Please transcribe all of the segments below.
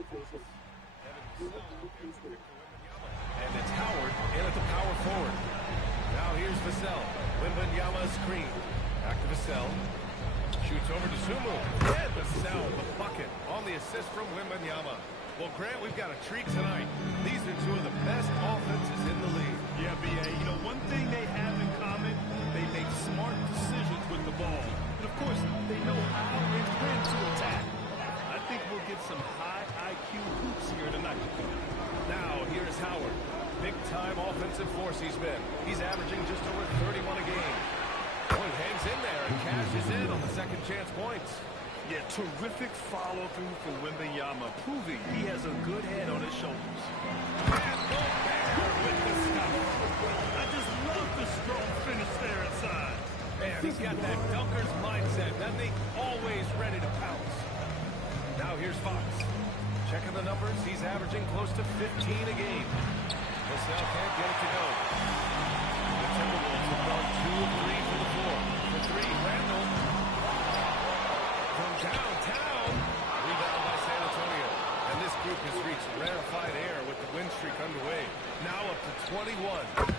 And it's Howard in at the power forward. Now here's Vassell. Wembanyama screen. Back to Vassell. Shoots over to Sumu. And Vassell, the bucket on the assist from Wembanyama. Well, Grant, we've got a treat tonight. These are two of the best offenses in the league. Yeah, B.A., you know, one thing they have in common, they make smart decisions with the ball. And, of course, they know how and when to attack. I think we'll get some high IQ hoops here tonight. Now, here's Howard. Big-time offensive force he's been. He's averaging just over 31 a game. Oh, he hangs in there and cashes in on the second chance points. Yeah, terrific follow-through for Wembanyama, proving he has a good head on his shoulders. And Gobert with the stop. I just love the strong finish there inside. Man, he's got that dunker's mindset, doesn't he? Always ready to pounce. Now here's Fox. Checking the numbers, he's averaging close to 15 a game. Vassell can't get it to go. The Timberwolves have gone 2 of 3 from the floor. For 3, Randall. From downtown. Rebound by San Antonio. And this group has reached rarefied air with the win streak underway. Now up to 21.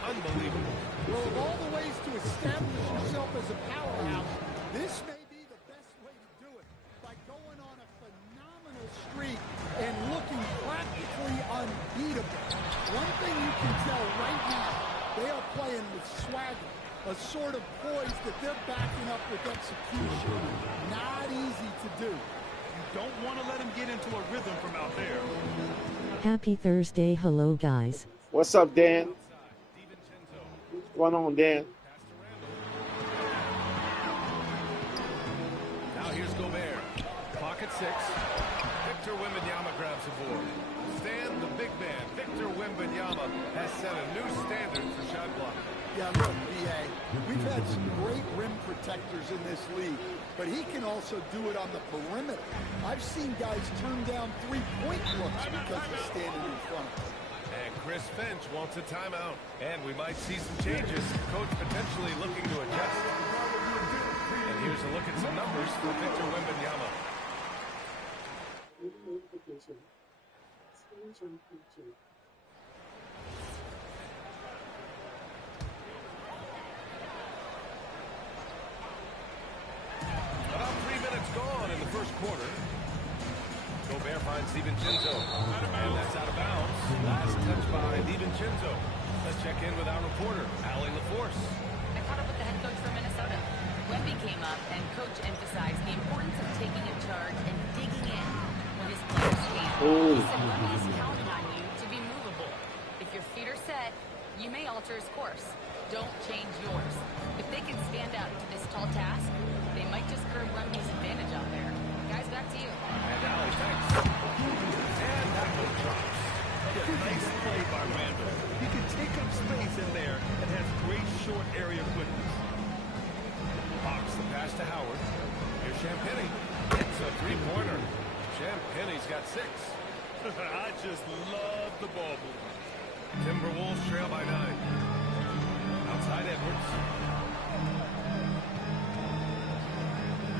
Unbelievable. Well, of all the ways to establish yourself as a powerhouse, this may be the best way to do it. By going on a phenomenal streak and looking practically unbeatable. One thing you can tell right now, they are playing with swagger. A sort of poise that they're backing up with execution. Not easy to do. You don't want to let him get into a rhythm from out there. Happy Thursday, hello guys. What's up, Dan? What's going on, Dan? Now here's Gobert. Pocket 6. Victor Wembanyama grabs the board. Stan, the big man, Victor Wembanyama, has set a new standard for shot blocking. Yeah, look, B.A., we've had some great rim protectors in this league, but he can also do it on the perimeter. I've seen guys turn down three-point looks because he's standing in front of them. And Chris Finch wants a timeout. And we might see some changes. Coach potentially looking to adjust. And here's a look at some numbers for Victor Wembanyama. About 3 minutes gone in the first quarter. Gobert finds DiVincenzo. And that's out of bounds. Last touch by DiVincenzo. Let's check in with our reporter, Allie LaForce. I caught up with the head coach from Minnesota. Wemby came up, and coach emphasized the importance of taking a charge and digging in when his players can. He said Wemby is counting on you to be movable. If your feet are set, you may alter his course. Don't change yours. If they can stand up to this tall task, they might just curb Wemby's advantage out there. Guys, back to you. And Allie, thanks. And that one drops. Yeah, nice play by Randall. He can take up space in there and has great short area quickness. Hawks the pass to Howard. Here's Champagny. It's a three-pointer. Champagny's got 6. I just love the ball movement. Timberwolves trail by 9. Outside Edwards.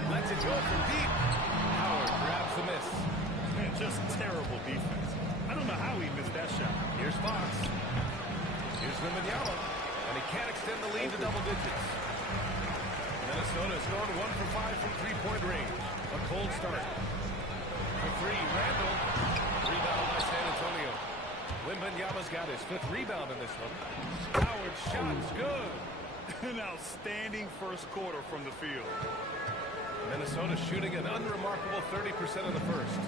Lets it go from deep. Howard grabs the miss. Man, just terrible defense. I don't know how he missed that shot. Here's Fox. Here's Wembanyama. And he can't extend the lead to double digits. Minnesota's going 1 for 5 from three-point range. A cold start. For 3, Randall. Rebound by San Antonio. Wembanyama's got his 5th rebound in this one. Howard's shot's good. An outstanding first quarter from the field. Minnesota shooting an unremarkable 30% in the first.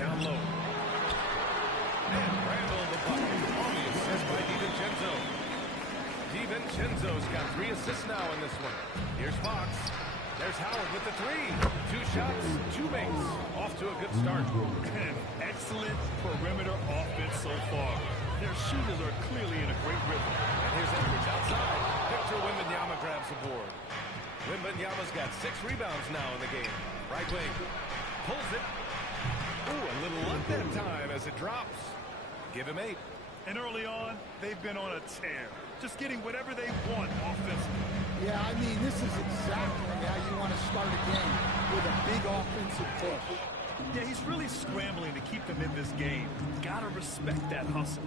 Down low. And Randall the bucket on the assist by DiVincenzo. DiVincenzo's got 3 assists now in this one. Here's Fox. There's Howard with the 3. 2 shots, 2 makes. Off to a good start. An excellent perimeter offense so far. Their shooters are clearly in a great rhythm. And here's Edwards outside. Victor Wembanyama grabs the board. Wembanyama's got 6 rebounds now in the game. Right wing. Pulls it. Ooh, a little luck that time as it drops. Give him 8. And early on, they've been on a tear. Just getting whatever they want offensively. Yeah, I mean, this is exactly how you want to start a game, with a big offensive push. Yeah, he's really scrambling to keep them in this game. Gotta respect that hustle.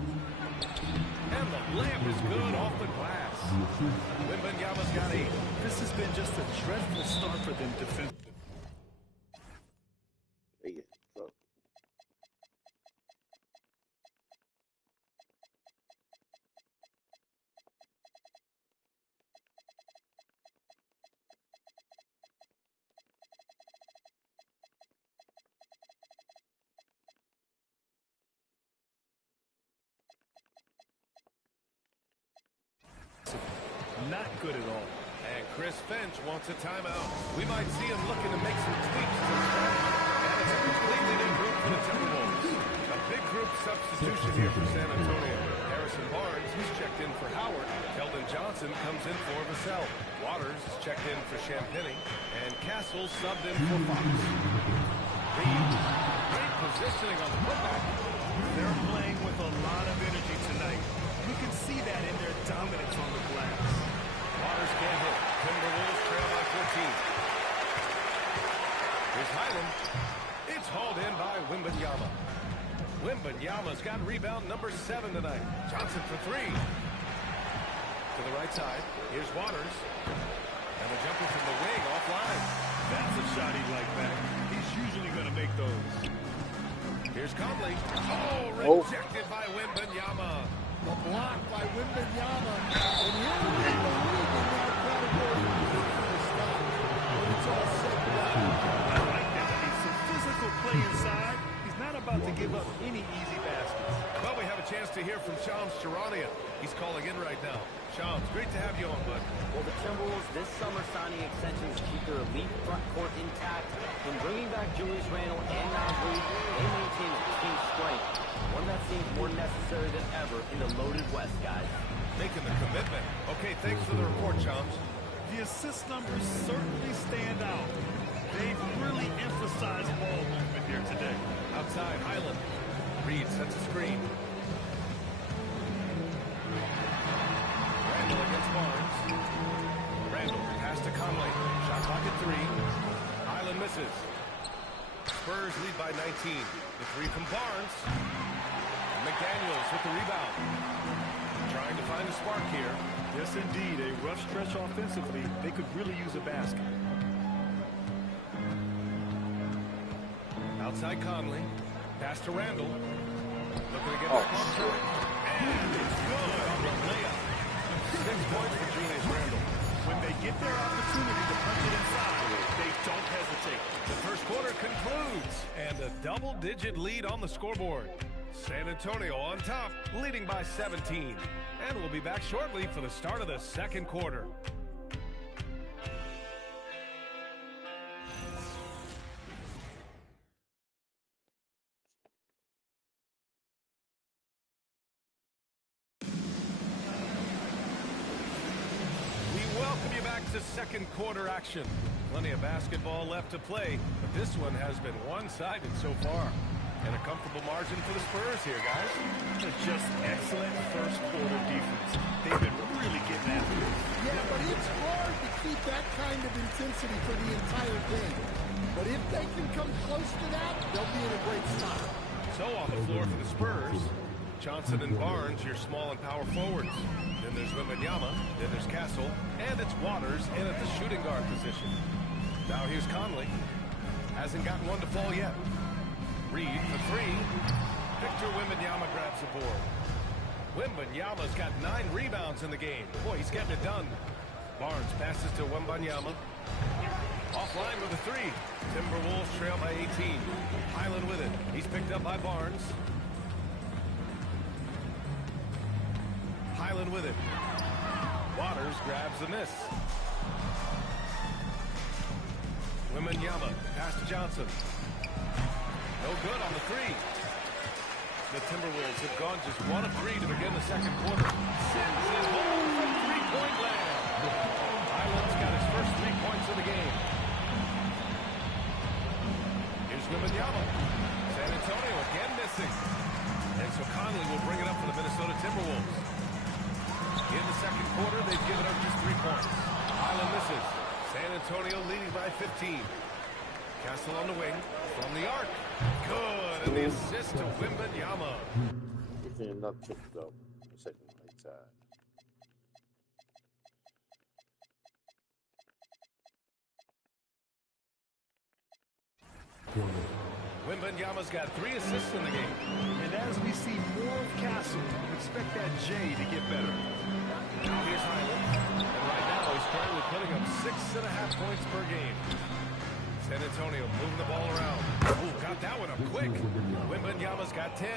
And the layup is good off the glass. Wembanyama's got 8. This has been just a dreadful start for them defensively. Not good at all. And Chris Finch wants a timeout. We might see him looking to make some tweaks to the strategy. And it's a completely new group for the Timberwolves. A big group substitution here for San Antonio. Harrison Barnes has checked in for Howard. Keldon Johnson comes in for Vassell. Waters is checked in for Champagnie. And Castle subbed in for Fox. Reed, great positioning on the putback. They're playing with a lot of energy tonight. You can see that in their dominance on the glass. Waters can't hit. Timberwolves trail by 14. Here's Highland. It's hauled in by Wembanyama. Wembanyama's got rebound number 7 tonight. Johnson for 3. To the right side. Here's Waters. And the jumper from the wing offline. That's a shot he'd like back. He's usually going to make those. Here's Conley. Oh, rejected by Wembanyama. The block by Wembanyama. And he'll lead the league in that category for the stop. When it's all said and done. I like that. He's some physical play inside. He's not about to give up any easy baskets. Well, we have a chance to hear from Shams Charania. He's calling in right now. Shams, great to have you on, bud. Well, the Timberwolves this summer signing extensions keep their elite front court intact. In bringing back Julius Randle and Naz Reid, they maintain a team strength, one that seems more necessary than ever in the loaded West, guys. Making the commitment. Okay, thanks for the report, Shams. The assist numbers certainly stand out. They've really emphasized ball movement here today. Outside, Highland. Reed sets a screen. Randle against Barnes. Randle pass to Conley. Shot clock at 3. Highland misses. Spurs lead by 19. The 3 from Barnes. McDaniels with the rebound. Trying to find a spark here. Yes, indeed. A rough stretch offensively. They could really use a basket. Outside Conley. Pass to Randle. Looking to get back on track. And it's good on the layup. 6 points for Julius Randle. When they get their opportunity to punch it inside, they don't hesitate. The first quarter concludes. And a double-digit lead on the scoreboard. San Antonio on top, leading by 17. And we'll be back shortly for the start of the second quarter. To second quarter action. Plenty of basketball left to play, but this one has been one-sided so far. And a comfortable margin for the Spurs here, guys. Just excellent first quarter defense. They've been really getting after it. Yeah, but it's hard to keep that kind of intensity for the entire game. But if they can come close to that, they'll be in a great spot. So on the floor for the Spurs, Johnson and Barnes, your small and power forwards. Then there's Wembanyama, then there's Castle, and it's Waters in at the shooting guard position. Now here's Conley. Hasn't gotten one to fall yet. Reed for 3. Victor Wembanyama grabs the board. Wembanyama's got 9 rebounds in the game. Boy, he's getting it done. Barnes passes to Wembanyama. Offline with a 3. Timberwolves trail by 18. Highland with it. He's picked up by Barnes. Highland with it. Waters grabs the miss. Wembanyama, pass to Johnson. No good on the 3. The Timberwolves have gone just 1 of 3 to begin the second quarter. Sends it home from three-point land. Highland's got his first 3 points of the game. Here's Wembanyama. San Antonio again missing. And so Conley will bring it up for the Minnesota Timberwolves. In the second quarter, they've given up just 3 points. Highland misses. San Antonio leading by 15. Castle on the wing from the arc. Good, and the assist to Wembanyama. Definitely not tripped though. Second right side. Wembanyama's got 3 assists in the game. And as we see more of Castle, expect that J to get better. Now here's Highland. And right now he's currently putting up 6.5 points per game. San Antonio moving the ball around. Ooh, got that one up quick. Wembanyama's got 10.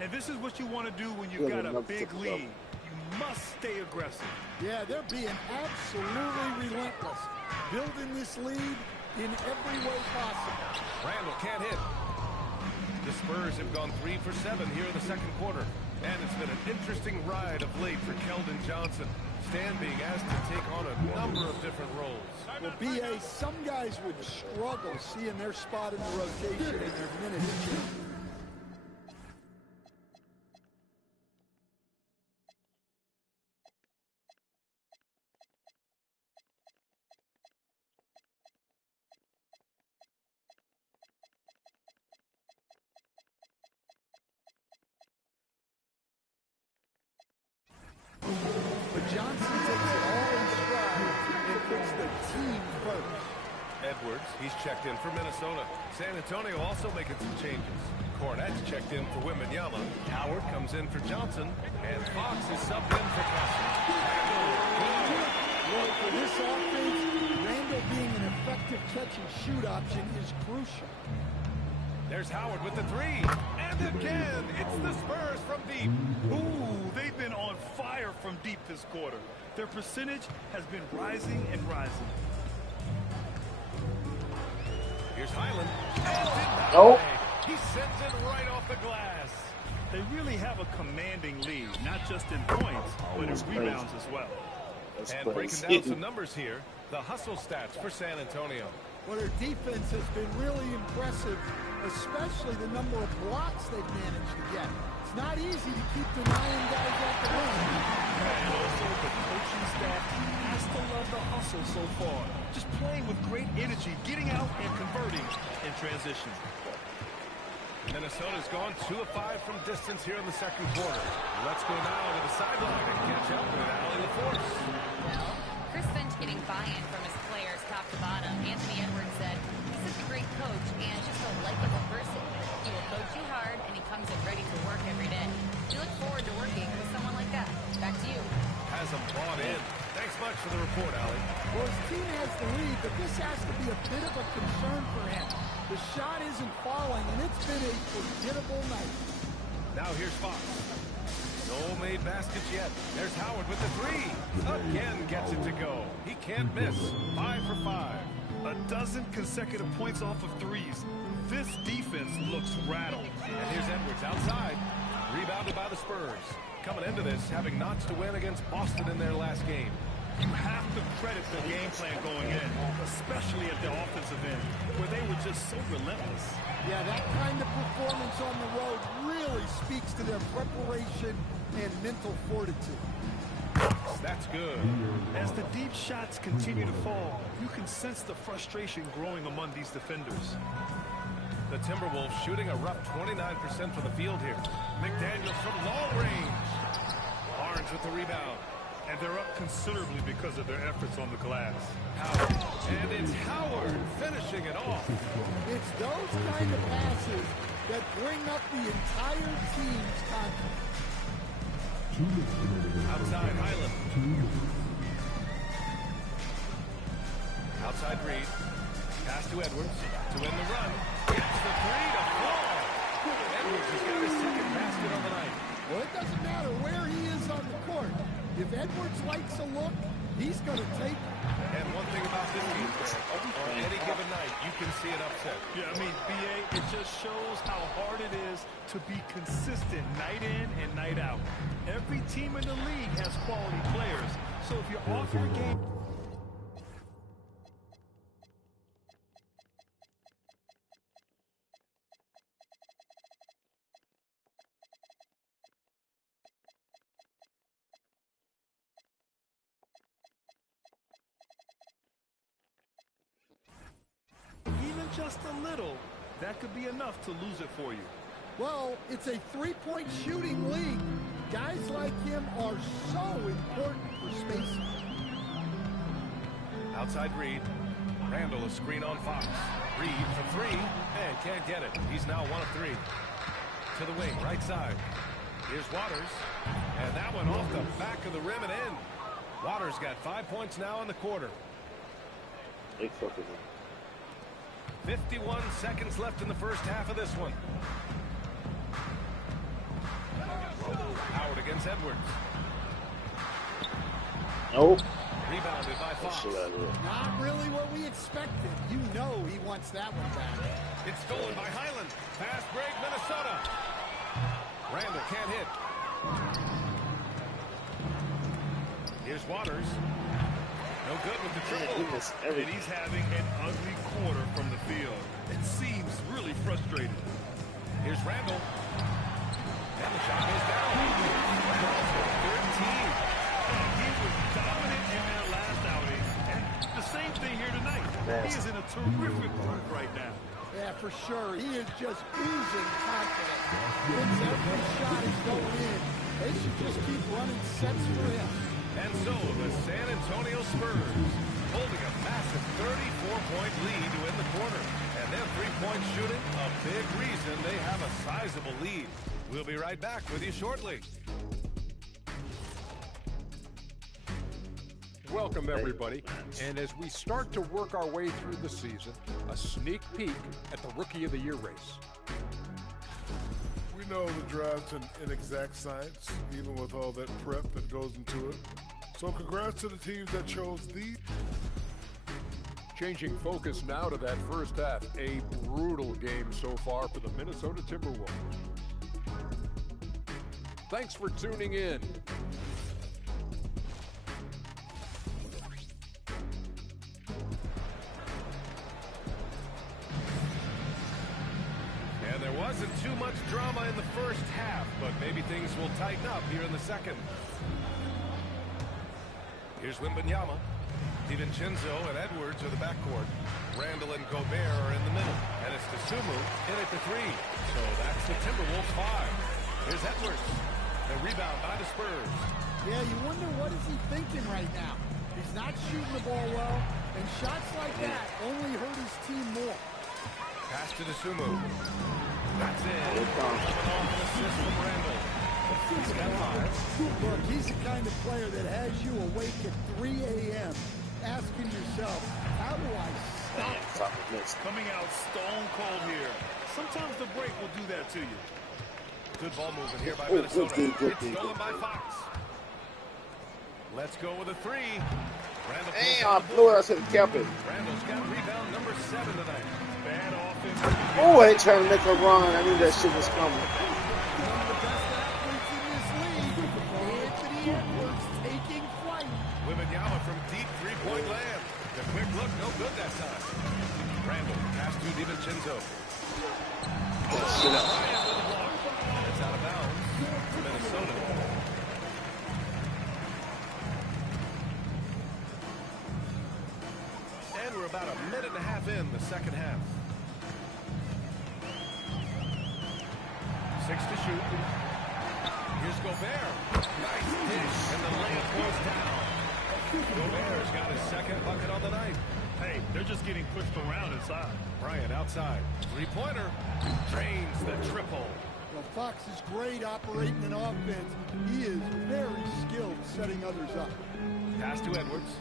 And this is what you want to do when you've got a big lead. You must stay aggressive. Yeah, they're being absolutely relentless, building this lead in every way possible. Randall can't hit. The Spurs have gone 3 for 7 here in the second quarter. And it's been an interesting ride of late for Keldon Johnson. Stan being asked to take on a number of different roles. Well, B.A., some guys would struggle seeing their spot in the rotation and their minutes change. But Johnson takes it all in stride and puts the team first. Edwards, he's checked in for Minnesota. San Antonio also making some changes. Cornette's checked in for Wembanyama. Howard comes in for Johnson. And Fox is subbed in for Castle. Well, for this offense, Randall being an effective catch-and-shoot option is crucial. There's Howard with the 3. And again, it's the Spurs from deep. Ooh, they've been on fire from deep this quarter. Their percentage has been rising and rising. Here's Highland. And Oh. he sends it right off the glass. They really have a commanding lead, not just in points, but in rebounds as well. That's And breaking crazy. down some numbers here, the hustle stats for San Antonio. Well, their defense has been really impressive, especially the number of blocks they've managed to get. It's not easy to keep denying guys off the rim. And also the coaching staff has to love the hustle so far. Just playing with great energy, getting out and converting in transition. Minnesota's gone 2 of 5 from distance here in the second quarter. Let's go now to the sideline and catch up with Allie LaForce. Well, Chris Finch getting buy-in from his players top to bottom. Anthony Edwards said, he's such a great coach and just a likable person. He will coach you hard and he comes in ready to work every day. We look forward to working with someone like that. Back to you. Has them bought in. Thanks much for the report, Allie. Well, his team has the lead, but this has to be a bit of a concern for him. The shot isn't falling, and it's been a forgettable night. Now here's Fox. No made baskets yet. There's Howard with the 3. Again gets it to go. He can't miss. 5 for 5. A dozen consecutive points off of threes. This defense looks rattled. And here's Edwards outside. Rebounded by the Spurs. Coming into this, having notched to win against Boston in their last game. You have to credit the game plan going in, especially at the offensive end, where they were just so relentless. Yeah, that kind of performance on the road really speaks to their preparation and mental fortitude. That's good. As the deep shots continue to fall, you can sense the frustration growing among these defenders. The Timberwolves shooting a rough 29% from the field here. McDaniels from long range. Barnes with the rebound. And they're up considerably because of their efforts on the glass. Howard. And it's Howard finishing it off. It's those kind of passes that bring up the entire team's confidence. Outside Highland. Outside Reed. Pass to Edwards to win the run. Gets the 3 to fall. Edwards has got his second basket on the night. Well, it doesn't matter where he is on the court. If Edwards likes a look, he's going to take it. And one thing about this game, on any given night, you can see an upset. Yeah, I mean, BA, it just shows how hard it is to be consistent night in and night out. Every team in the league has quality players. So if you're off your game... even just a little, that could be enough to lose it for you. Well, it's a three-point shooting league. Guys like him are so important for spacing. Outside Reed. Randall a screen on Fox. Reed for three, and can't get it. He's now 1 of 3. To the wing, right side. Here's Waters, and that one off the back of the rim and in. Waters got 5 points now in the quarter. 51 seconds left in the first half of this one. Howard against Edwards. Nope. Rebounded by Fox. Not really what we expected. You know he wants that one back. It's stolen by Highland. Fast break, Minnesota. Randall can't hit. Here's Waters. No good with the triple. And he's having an ugly quarter from the field. It seems really frustrating. Here's Randall. And the shot goes down. Randall's at 13. He was dominant in their last outing. And the same thing here tonight. He is in a terrific mood right now. Yeah, for sure. He is just oozing confidence. Thinks every shot is going in. They should just keep running sets for him. And so the San Antonio Spurs holding a massive 34-point lead to win the quarter. And their three-point shooting, a big reason they have a sizable lead. We'll be right back with you shortly. Welcome, everybody. And as we start to work our way through the season, a sneak peek at the Rookie of the Year race. We know the draft's an inexact science, even with all that prep that goes into it. So congrats to the teams that chose the... Changing focus now to that first half. A brutal game so far for the Minnesota Timberwolves. Thanks for tuning in. And there wasn't too much drama in the first half, but maybe things will tighten up here in the second. Here's Wembanyama. DiVincenzo and Edwards are the backcourt. Randall and Gobert are in the middle. And it's Dosunmu in at the 3. So that's the Timberwolves 5. Here's Edwards. The rebound by the Spurs. Yeah, you wonder what is he thinking right now. He's not shooting the ball well, and shots like that only hurt his team more. Pass to Dosunmu. That's it. Coming off an assist from Randall. He's got 5. Look, he's the kind of player that has you awake at 3 a.m. asking yourself, how do I stop this? Coming out stone cold here. Sometimes the break will do that to you. Good ball movement here by Minnesota. It's stolen by Fox. Let's go with a 3. Randall. Damn, I blew it. I should have kept it. Randall's got rebound number 7 tonight. Bad offense. Oh, I ain't trying to make a run. I knew that shit was coming. One of the best athletes in this league, Anthony Edwards, taking flight. Wembanyama from deep three-point land. The quick look, no good that time. Randall, pass to DiVincenzo. Shit up. It's out of bounds for Minnesota. And we're about a minute and a half in the second half. 6 to shoot. Here's Gobert. Nice dish, and the layup goes down. Gobert's got his second bucket on the night. Hey, they're just getting pushed around inside. Bryant outside. Three-pointer. Drains the triple. Well, Fox is great operating an offense. He is very skilled setting others up. Pass to Edwards.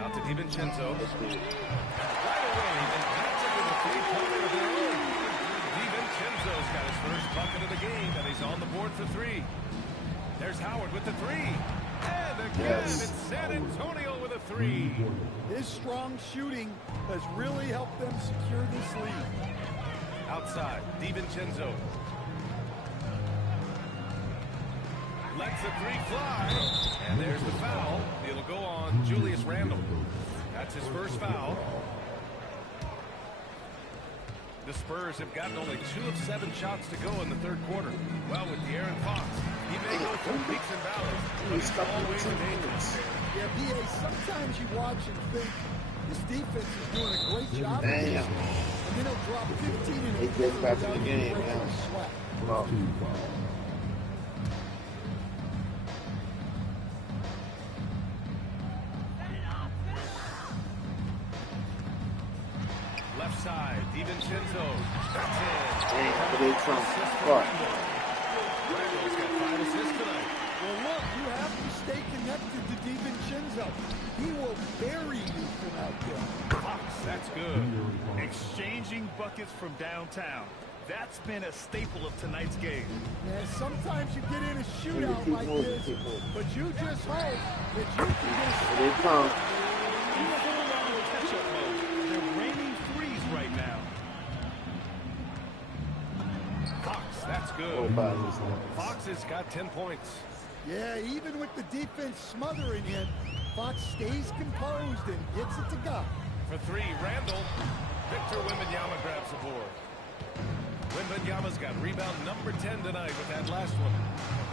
Out to DiVincenzo. Right away, they catch it with a three-pointer of their own. DiVincenzo's got his first bucket of the game, and he's on the board for 3. There's Howard with the 3. And again, it's San Antonio with a 3. His strong shooting has really helped them secure this lead. Outside, DiVincenzo. Lets the 3 fly. And there's the foul. It'll go on Julius Randle. That's his first foul. The Spurs have gotten only 2 of 7 shots to go in the third quarter. Well, with De'Aaron Fox, he may go through peaks and valleys, but he's always dangerous. Yeah, B.A., sometimes you watch and think, this defense is doing a great job. Damn. and then he'll drop 15 in a He gets back to the game, man. Well, Left side, DiVincenzo. That's it. dang, but they Trump. Fuck. Randall's got 5 assists tonight. Well, look, you have to stay connected to DiVincenzo. He will bury you from out there. Fox, that's good. Exchanging buckets from downtown. That's been a staple of tonight's game. Yeah, sometimes you get in a shootout like this, but you just hope that you can get a They come. Catch-up mode. They're raining threes right now. Fox, that's good. Oh, bodies. Fox has got 10 points. Yeah, even with the defense smothering him, Fox stays composed and gets it to go. For 3, Randall. Victor Wembanyama grabs the board. Wembanyama's got rebound number 10 tonight with that last one.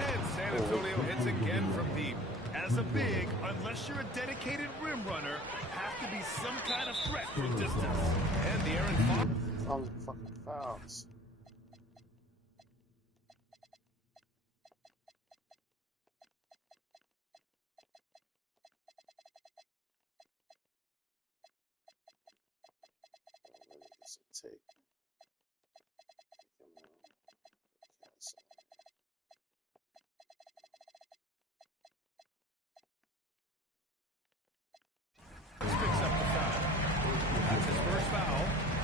And San Antonio hits again from deep. As a big, unless you're a dedicated rim runner, have to be some kind of threat from distance. And the Aaron Fox. All the fucking fouls. Take him out. Cancel. Picks up the foul. That's his first foul.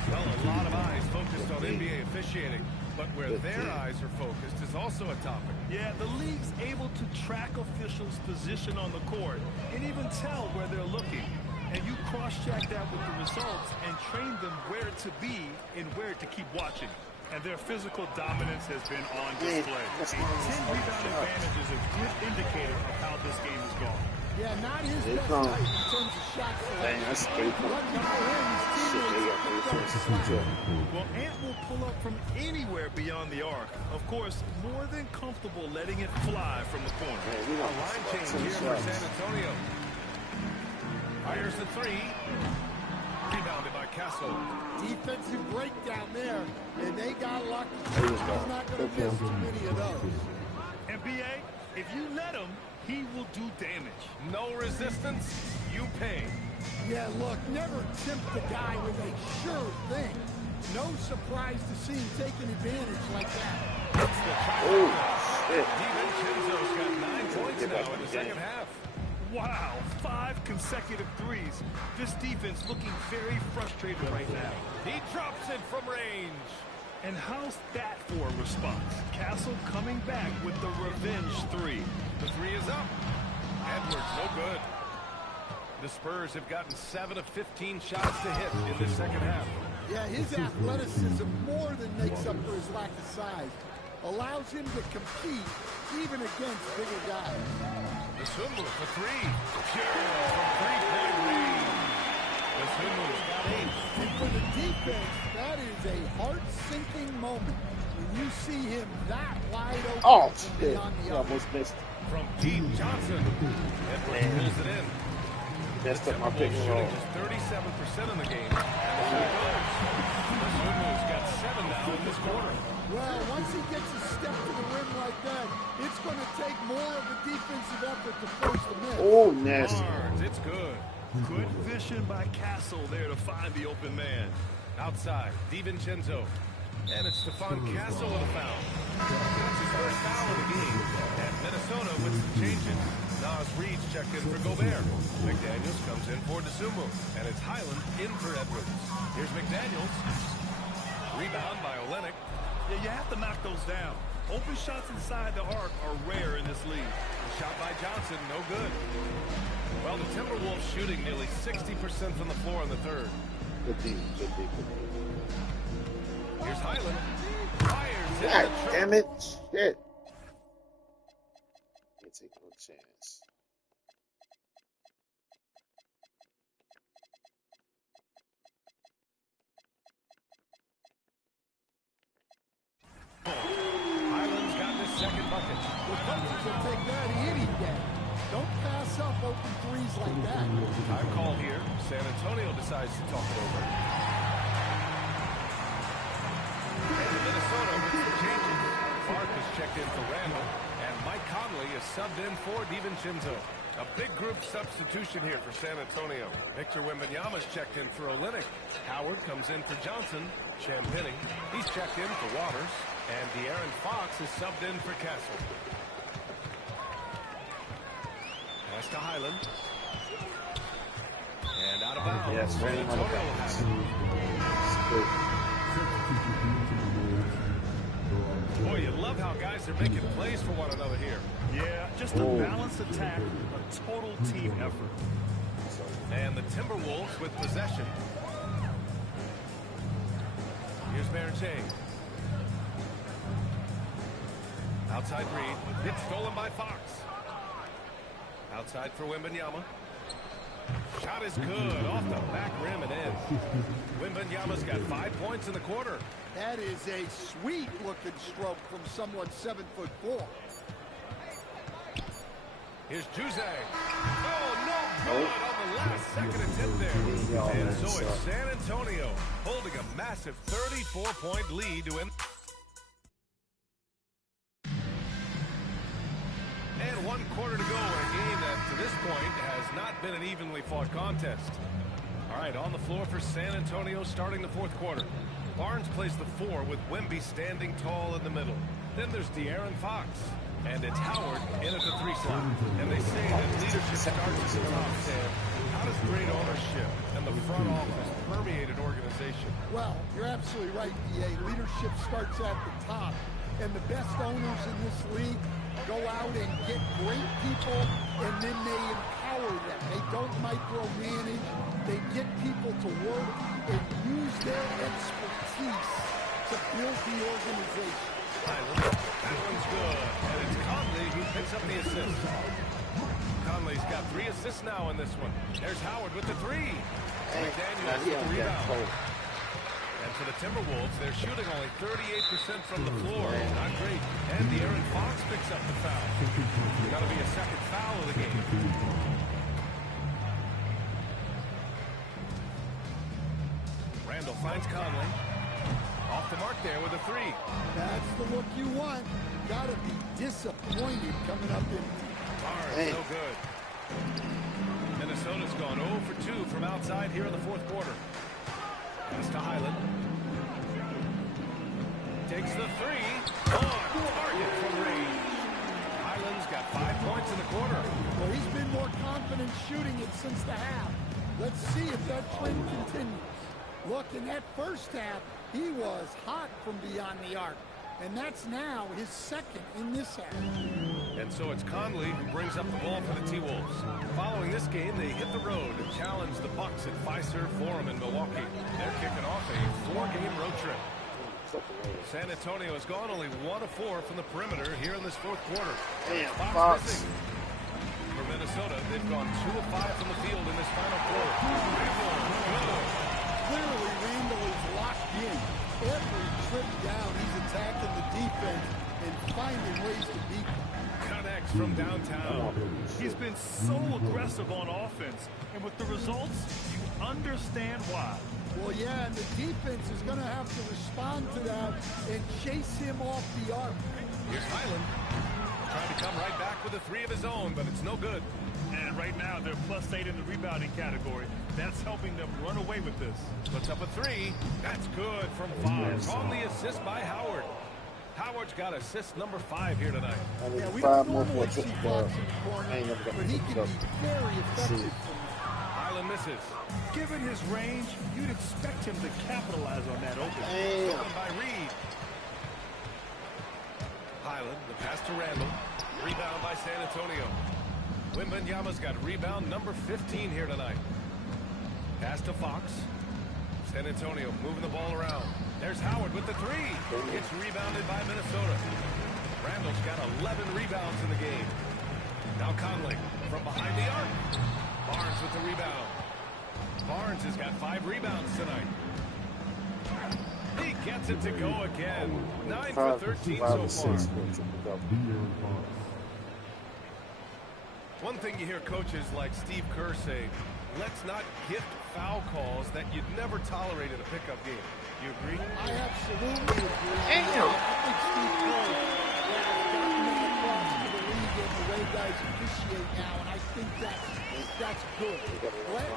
Well, a lot of eyes focused on NBA officiating, but where their eyes are focused is also a topic. Yeah, the league's able to track officials' position on the court and even tell where they're looking. And you cross-check that with the results and train them where to be and where to keep watching. And their physical dominance has been on display. A 10-rebound advantage is a good indicator of how this game has gone. Yeah, not his best night in terms of shot selection. Dang, that's 3 points. Well, Ant will pull up from anywhere beyond the arc. Of course, more than comfortable letting it fly from the corner. A line change here for San Antonio. Fires the 3. Rebounded by Castle. Defensive breakdown there, and they got lucky. He's not going to miss too many of those. NBA, if you let him, he will do damage. No resistance, you pay. Yeah, look, never tempt the guy with a sure thing. No surprise to see him taking advantage like that. Oh, shit. DiVincenzo's got 9 points now in the second half. Wow, 5 consecutive threes. This defense looking very frustrated right now. He drops it from range. And how's that for a response? Castle coming back with the revenge 3. The 3 is up. Edwards, no good. The Spurs have gotten 7 of 15 shots to hit in the second half. Yeah, his athleticism more than makes up for his lack of size. Allows him to compete even against bigger guys. The Swimble for 3. Pure from 3-point range. The Swimble's got 8. And for the defense, that is a heart-sinking moment when you see him that wide open. Oh, shit. He almost missed. From deep, Johnson. Edwards pulls it in. Messed up my pick and roll. Shooting just 37% in the game. And the Swimbles got 7 now in this quarter. Well, once he gets a step to the rim like that, it's going to take more of a defensive effort to force the miss. Oh, nasty. Barnes, it's good. Good vision by Castle there to find the open man. Outside, DiVincenzo. And it's Stephon Castle with a foul. That's his first foul of the game. And Minnesota with some changes. Nas Reed's checked in for Gobert. McDaniels comes in for DeSumo. And it's Highland in for Edwards. Here's McDaniels. Rebound by Olynyk. Yeah, you have to knock those down. Open shots inside the arc are rare in this league. Shot by Johnson, no good. Well, the Timberwolves shooting nearly 60% from the floor in the third. Good D, good D, good D. Here's Highland. Fires. God damn it. Shit. Can't take no chance. Highland's got his second bucket. The coaches will take that any day. Don't pass up open threes like that. Time call here. San Antonio decides to talk it over. Minnesota with some changes. Clark is checked in for Randall, and Mike Conley is subbed in for DiVincenzo. A big group substitution here for San Antonio. Victor Wembanyama's checked in for Olynyk. Howard comes in for Johnson. Champagny, he's checked in for Waters. And De'Aaron Fox is subbed in for Castle. Pass to Highland. And out of bounds. Yes, San Antonio will have it. Boy, you love how guys are making plays for one another here. Yeah, just a balanced attack, a total team effort. And the Timberwolves with possession. Here's Berger. Outside Reed. It's stolen by Fox. Outside for Wembanyama. Shot is good. Off the back rim and in. Wembanyama's got 5 points in the quarter. That is a sweet-looking stroke from someone 7'4". Here's Juzang. Oh, no good on the last second attempt there. And so it's San Antonio holding a massive 34-point lead to win. And 1 quarter to go in a game that, to this point, has not been an evenly fought contest. All right, on the floor for San Antonio starting the 4th quarter. Barnes plays the 4 with Wemby standing tall in the middle. Then there's De'Aaron Fox. And it's Howard in at the 3 slot. And they say that leadership starts at the top, Sam. How does great ownership and the front office permeate an organization? Well, you're absolutely right, D.A. Leadership starts at the top. And the best owners in this league go out and get great people, and then they empower them. They don't micromanage. They get people to work and use their expertise to build the organization. That one's good. And it's Conley who picks up the assist. Conley's got 3 assists now in this one. There's Howard with the 3. McDaniels with the rebound. And for the Timberwolves, they're shooting only 38% from the floor. Not great. And De'Aaron Fox picks up the foul. Got to be a second foul of the game. Randall finds Conley. Off the mark there with a 3. That's the look you want. Gotta be disappointed coming up in. Barnes, no good. Minnesota's gone 0 for 2 from outside here in the 4th quarter. Pass to Highland. Takes the 3. Target from range. Highland's got 5 points in the quarter. Well, he's been more confident shooting it since the half. Let's see if that trend continues. Look, in that first half, he was hot from beyond the arc. And that's now his 2nd in this half. And so it's Conley who brings up the ball for the T-Wolves. Following this game, they hit the road and challenge the Bucks at Fiserv Forum in Milwaukee. They're kicking off a 4-game road trip. San Antonio has gone only 1 of 4 from the perimeter here in this 4th quarter. Fox missing. For Minnesota, they've gone 2 of 5 from the field in this final quarter. Clearly, Randall is locked in. Every trip down, he's attacking the defense and finding ways to beat them. Connects from downtown. He's been so aggressive on offense, and with the results, you understand why. Well, yeah, and the defense is going to have to respond to that and chase him off the arc. Here's Highland. Trying to come right back with a 3 of his own, but it's no good. And right now, they're +8 in the rebounding category. That's helping them run away with this. Puts up a 3. That's good from Fox. On the assist by Howard. Howard's got assist number 5 here tonight. Yeah, we don't normally see Fox in the corner, but he can be very effective. Highland misses. Given his range, you'd expect him to capitalize on that open. Stolen by Reed. Highland, the pass to Randall. Rebound by San Antonio. Wembanyama's got rebound number 15 here tonight. Pass to Fox. San Antonio moving the ball around. There's Howard with the 3. It's rebounded by Minnesota. Randall's got 11 rebounds in the game. Now Conley from behind the arc. Barnes with the rebound. Barnes has got 5 rebounds tonight. He gets it to go again. 9 for 13 so far. One thing you hear coaches like Steve Kerr say, let's not gift foul calls that you'd never tolerate in a pickup game. You agree? I absolutely agree. I think Steve Kerr has gotten them across to the league and the way guys officiate now, and I think that's good.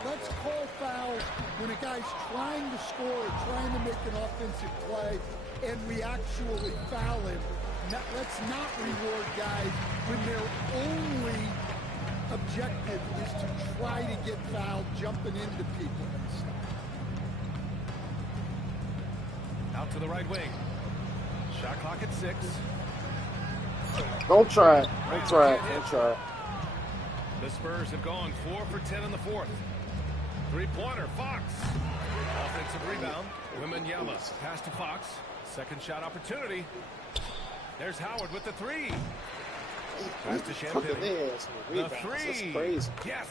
Let's call fouls when a guy's trying to score or trying to make an offensive play, and we actually foul him. Let's not reward guys when their only objective is to try to get fouled, jumping into people and stuff. Out to the right wing. Shot clock at 6. Don't try it. Don't try it. Don't try it. The Spurs have gone 4 for 10 in the fourth. Three-pointer, Fox. Offensive rebound. Wembanyama. Pass to Fox. Second shot opportunity. There's Howard with the 3. Pass to Champagne. The 3. That's crazy. Yes.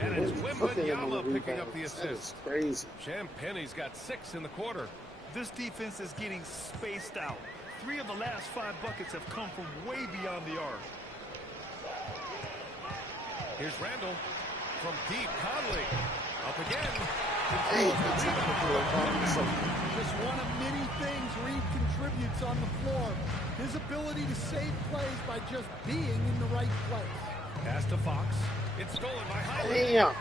And it's Wembanyama picking up the assist. That is crazy. Champagne's got 6 in the quarter. This defense is getting spaced out. 3 of the last 5 buckets have come from way beyond the arc. Here's Randall from deep. Conley up again. Just one of many things Reed contributes on the floor. His ability to save plays by just being in the right place. Pass to Fox. It's stolen by Howard. Damn.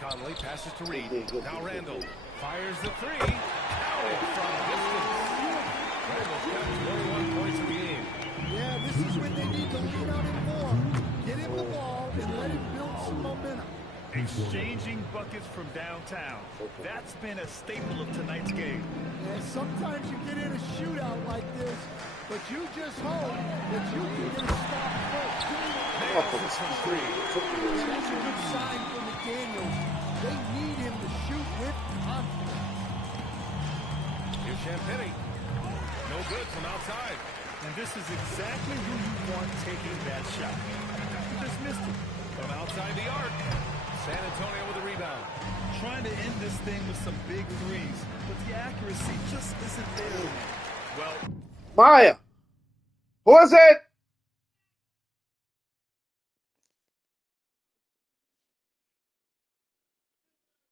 Conley passes to Reed. Now Randall fires the 3. Counted from distance. Randall's got 21 points in the game. Yeah, this is when they need to lean on him more. Get him the ball and let him build some momentum. Exchanging buckets from downtown. That's been a staple of tonight's game. And sometimes you get in a shootout like this, but you just hope that you can get a stop first. That's a good sign for McDaniels. They need him to shoot with confidence. Here's Champagne. No good from outside. And this is exactly who you want taking that shot. You just missed it. From outside the arc. San Antonio with a rebound. Trying to end this thing with some big threes, but the accuracy just isn't there. Well, Maya. Who is it?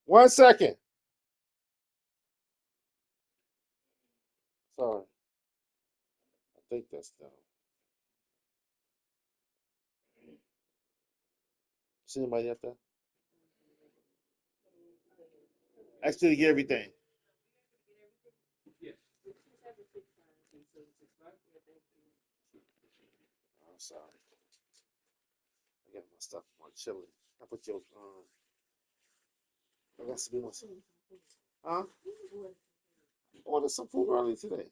One second. Sorry. I think that's them. See anybody up there? Actually, get everything. I'm sorry. I got my stuff on chili. I put your I got some more. Huh? I ordered some food early today.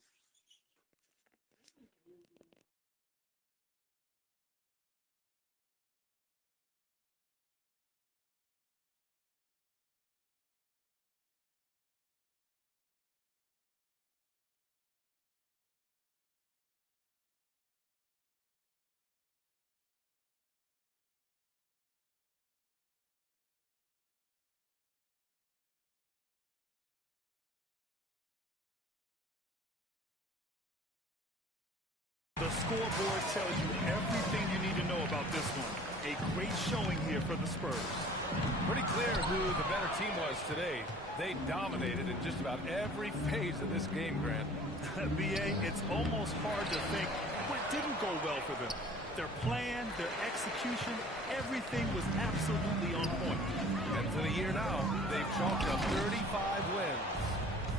the scoreboard tells you everything you need to know about this one. A great showing here for the Spurs. Pretty clear who the better team was today. They dominated in just about every phase of this game, Grant. B.A., it's almost hard to think what didn't go well for them. Their plan, their execution, everything was absolutely on point. And for the year now, they've chalked up 35 wins.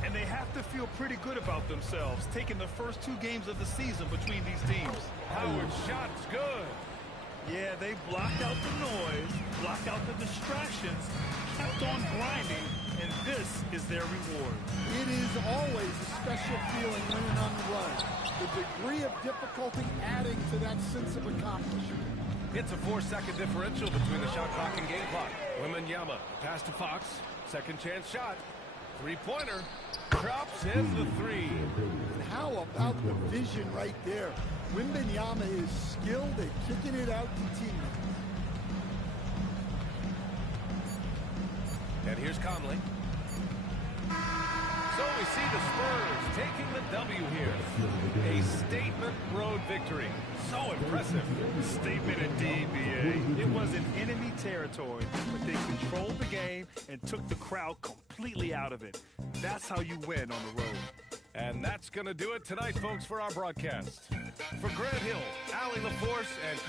And they have to feel pretty good about themselves, taking the first 2 games of the season between these teams. Howard's shot's good. Yeah, they blocked out the noise, blocked out the distractions, kept on grinding, and this is their reward. It is always a special feeling winning on the road. The degree of difficulty adding to that sense of accomplishment. It's a 4-second differential between the shot clock and game clock. Wembanyama, pass to Fox, second chance shot. Three-pointer, drops in the 3. And how about the vision right there? Wembanyama is skilled at kicking it out to teammates. And here's Conley. So we see the Spurs taking the W here. A statement road victory. So impressive. Statement indeed, B.A. It was in enemy territory, but they controlled the game and took the crowd completely out of it. That's how you win on the road. And that's going to do it tonight, folks, for our broadcast. For Grant Hill, Allie LaForce, and